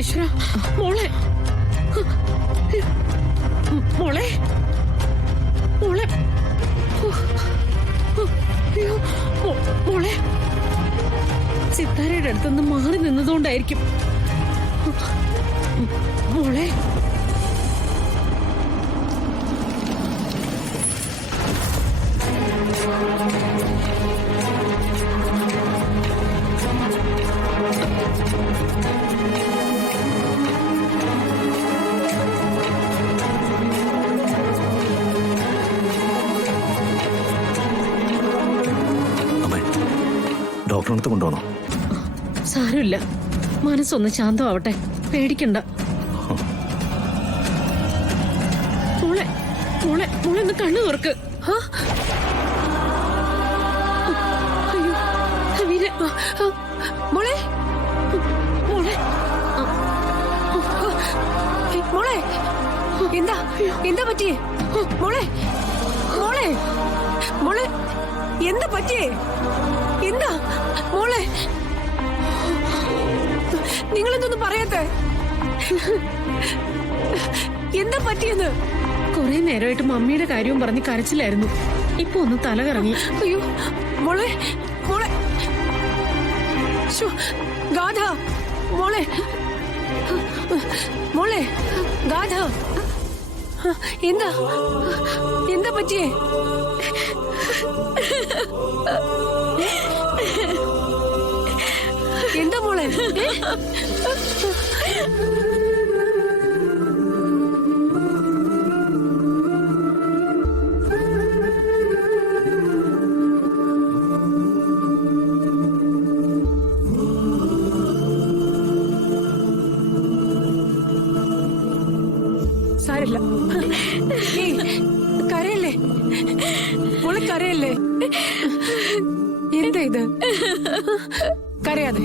ഈശ്വര, മോളെ മോളെ മോളെ അയ്യോ മോളെ, സിത്താരയുടെ അടുത്തുനിന്ന് മാറി നിന്നതുകൊണ്ടായിരിക്കും മോളെ. ഡോക്ടറിനടുത്ത് കൊണ്ടുപോകണോ? സാരമില്ല, മനസ്സൊന്ന് ശാന്തമാവട്ടെ, പേടിക്കണ്ട. മോളെ മോളെ മോളെ ഒന്ന് കണ്ണു തുറക്ക്. അയ്യോ മോളെ മോളെ മോളെ, എന്താ എന്താ പറ്റിയേ? മോളെ മോളെ മോളെ എന്താ പറ്റിയേ? എന്താ മോളെ, നിങ്ങളെന്തൊന്നും പറയാത്തെ? എന്താ പറ്റിയെന്ന്? കുറെ നേരമായിട്ട് മമ്മിയുടെ കാര്യവും പറഞ്ഞ് കരച്ചിലായിരുന്നു. ഇപ്പൊ ഒന്ന് തല കറങ്ങി. അയ്യോ മോളെ മോളെ, ഗാഥ മോളെ മോളെ ഗാഥ, എന്താ എന്താ പറ്റിയേ? എന്താ മോളെ? സാരില്ല, കരയല്ലേ മോളെ, കരയല്ലേ. എന്താ ഇത്? കരയാതെ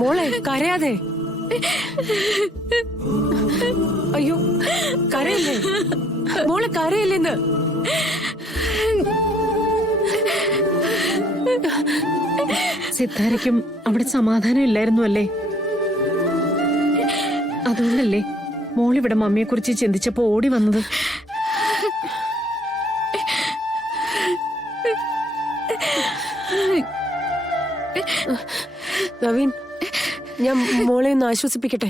മോളെ, കരയാതെ. അയ്യോ കരയല്ലേ മോളെ, കരയല്ലേന്ന്. സിത്താരയ്ക്കും അവിടെ സമാധാനം ഇല്ലായിരുന്നു അല്ലേ? അതുകൊണ്ടല്ലേ മോളിവിടെ മമ്മിയെ കുറിച്ച് ചിന്തിച്ചപ്പോ ഓടി വന്നത്. നവീൻ, ഞാൻ മോളെ ഒന്ന് ആശ്വസിപ്പിക്കട്ടെ.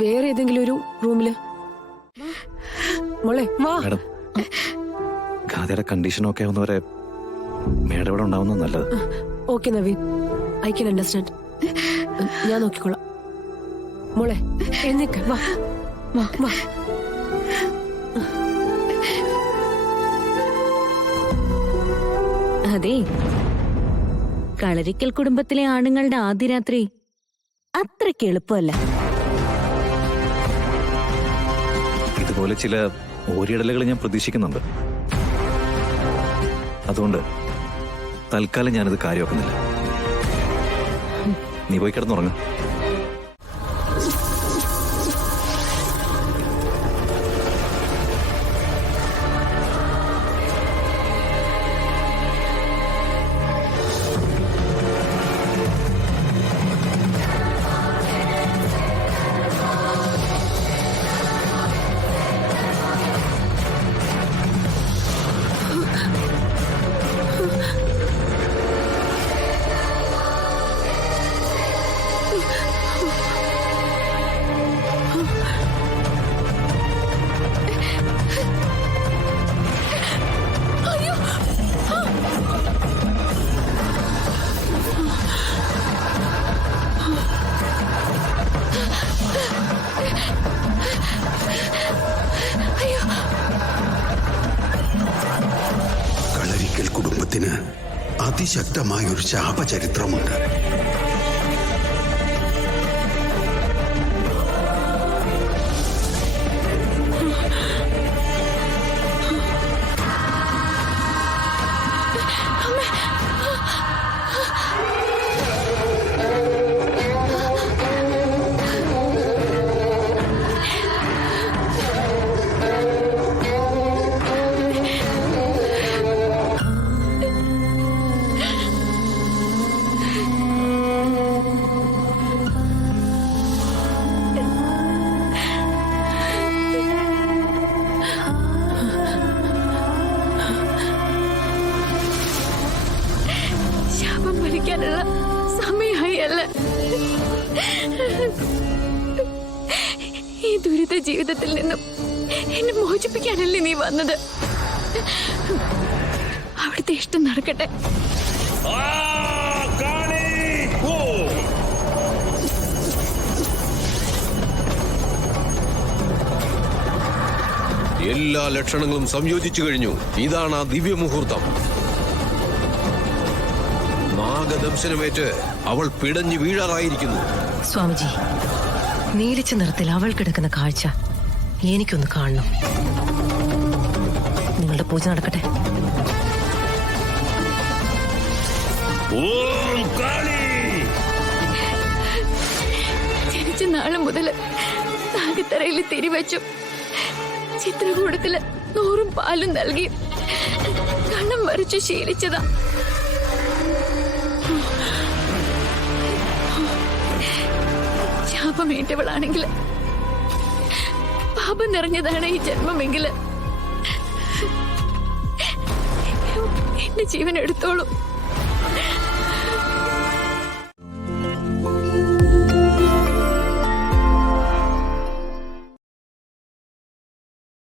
വേറെ ഏതെങ്കിലും ഒരു റൂമില് മോളെ വാ. ഗാഥയുടെ കണ്ടീഷൻ ഒക്കെ ആവുന്നവരെ മേഡം ഇവിടെ ഉണ്ടാവുന്നത് നല്ലത്. Okay Naveen, I can understand. ഞാൻ നോക്കിക്കോളാം. മോളെ എഴുന്നേക്ക്, വാ വാ വാ. അതെ, കളരിക്കൽ കുടുംബത്തിലെ ആണുങ്ങളുടെ ആദ്യ രാത്രി അത്രയ്ക്ക് എളുപ്പമല്ല. ഇതുപോലെ ചില ഓരിയിടലുകൾ ഞാൻ പ്രതീക്ഷിക്കുന്നുണ്ട്. അതുകൊണ്ട് തൽക്കാലം ഞാനിത് കാര്യമാക്കുന്നില്ല. നീ പോയി കിടന്നുറങ്ങ. കുടുംബത്തിന് അതിശക്തമായൊരു ശാപചരിത്രമുണ്ട്. ഈ ദുരിത ജീവിതത്തിൽ നിന്നും എന്നെ മോചിപ്പിക്കാനല്ലേ നീ വന്നത്? അവിടുത്തെ ഇഷ്ടം നടക്കട്ടെ. എല്ലാ ലക്ഷണങ്ങളും സംയോജിച്ചു കഴിഞ്ഞു. ഇതാണ് ആ ദിവ്യമുഹൂർത്തം. നാഗദംശനമേറ്റ് അവൾ പിടഞ്ഞു വീഴാറായിരിക്കുന്നു. സ്വാമിജി, നീലിച്ച നിറത്തിൽ അവൾ കിടക്കുന്ന കാഴ്ച എനിക്കൊന്ന് കാണണം. നിങ്ങളുടെ പൂജ നടക്കട്ടെ. ജനിച്ച നാള് മുതല് നാഗത്തറയിൽ തിരിവച്ചു, ചിത്രകൂടത്തില് 100 പാലും നൽകി കണ്ണം വരച്ചു ശീലിച്ചതാ. ശാപമേറ്റവളാണെങ്കില്, പാപം നിറഞ്ഞതാണ് ഈ ജന്മമെങ്കില് എന്റെ ജീവൻ എടുത്തോളൂ.